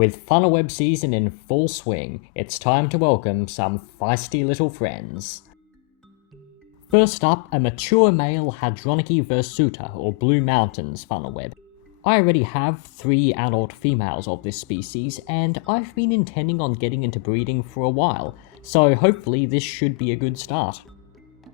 With funnelweb season in full swing, it's time to welcome some feisty little friends. First up, a mature male Hadronyche versuta, or Blue Mountains funnelweb. I already have 3 adult females of this species, and I've been intending on getting into breeding for a while, so hopefully this should be a good start.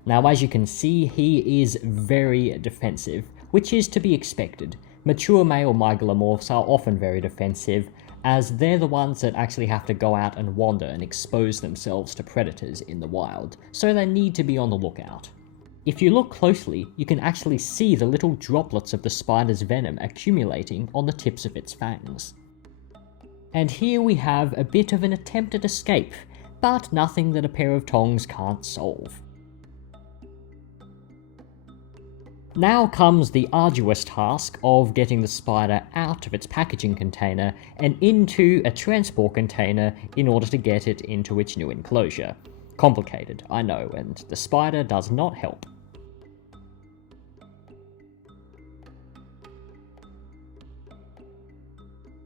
Now, as you can see, he is very defensive, which is to be expected. Mature male mygalomorphs are often very defensive, as they're the ones that actually have to go out and wander and expose themselves to predators in the wild, so they need to be on the lookout. If you look closely, you can actually see the little droplets of the spider's venom accumulating on the tips of its fangs. And here we have a bit of an attempted escape, but nothing that a pair of tongs can't solve. Now comes the arduous task of getting the spider out of its packaging container and into a transport container in order to get it into its new enclosure. Complicated, I know, and the spider does not help.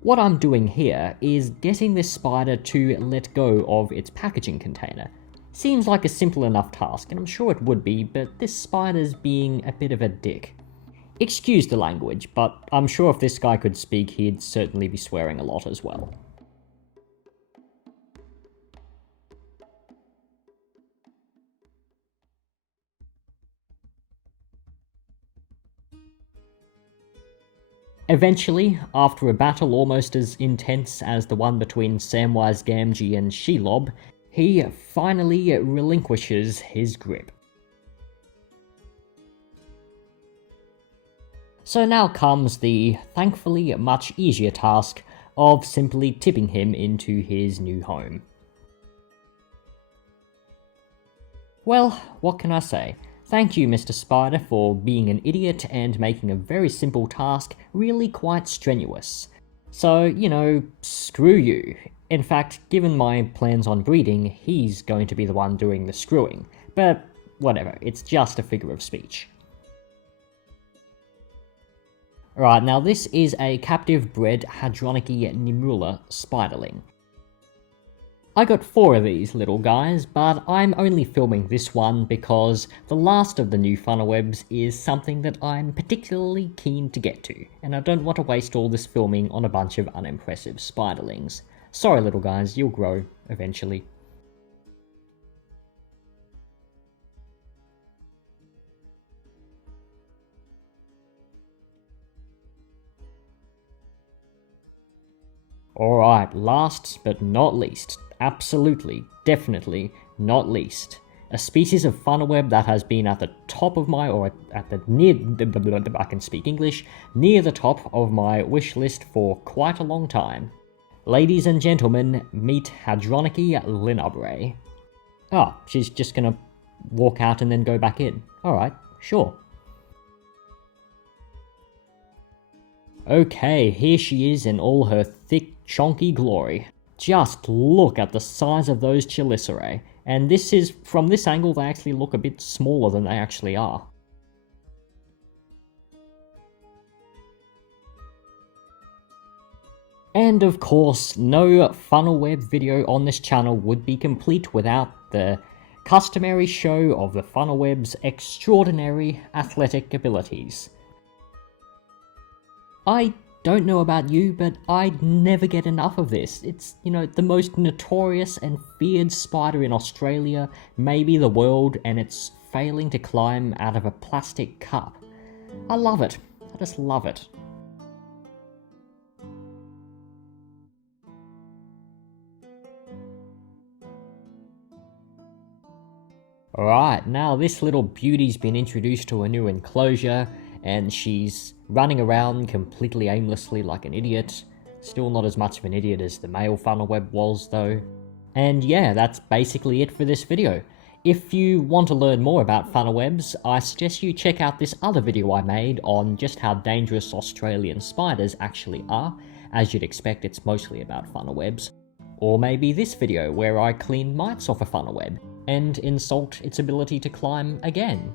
What I'm doing here is getting this spider to let go of its packaging container. Seems like a simple enough task, and I'm sure it would be, but this spider's being a bit of a dick. Excuse the language, but I'm sure if this guy could speak, he'd certainly be swearing a lot as well. Eventually, after a battle almost as intense as the one between Samwise Gamgee and Shelob, he finally relinquishes his grip. So now comes the, thankfully, much easier task of simply tipping him into his new home. Well, what can I say? Thank you, Mr. Spider, for being an idiot and making a very simple task really quite strenuous. So, you know, screw you. In fact, given my plans on breeding, he's going to be the one doing the screwing. But whatever, it's just a figure of speech. Alright, now this is a captive bred Hadronyche nimoola spiderling. I got 4 of these little guys, but I'm only filming this one because the last of the new funnelwebs is something that I'm particularly keen to get to, and I don't want to waste all this filming on a bunch of unimpressive spiderlings. Sorry little guys, you'll grow eventually. Alright, last but not least, absolutely, definitely not least, a species of funnelweb that has been at the top of my, or at the near, I can speak English, near the top of my wish list for quite a long time. Ladies and gentlemen, meet Hadronyche lynabrae. Ah, she's just gonna walk out and then go back in. Alright, sure. Okay, here she is in all her thick, chonky glory. Just look at the size of those chelicerae, and this is, from this angle, they actually look a bit smaller than they actually are. And of course, no funnelweb video on this channel would be complete without the customary show of the funnelweb's extraordinary athletic abilities. I don't know about you, but I'd never get enough of this. It's, you know, the most notorious and feared spider in Australia, maybe the world, and it's failing to climb out of a plastic cup. I love it. I just love it. Alright, now this little beauty's been introduced to a new enclosure, and she's running around completely aimlessly like an idiot. Still not as much of an idiot as the male funnelweb was, though. And yeah, that's basically it for this video. If you want to learn more about funnelwebs, I suggest you check out this other video I made on just how dangerous Australian spiders actually are. As you'd expect, it's mostly about funnelwebs. Or maybe this video where I clean mites off a funnelweb and insult its ability to climb again.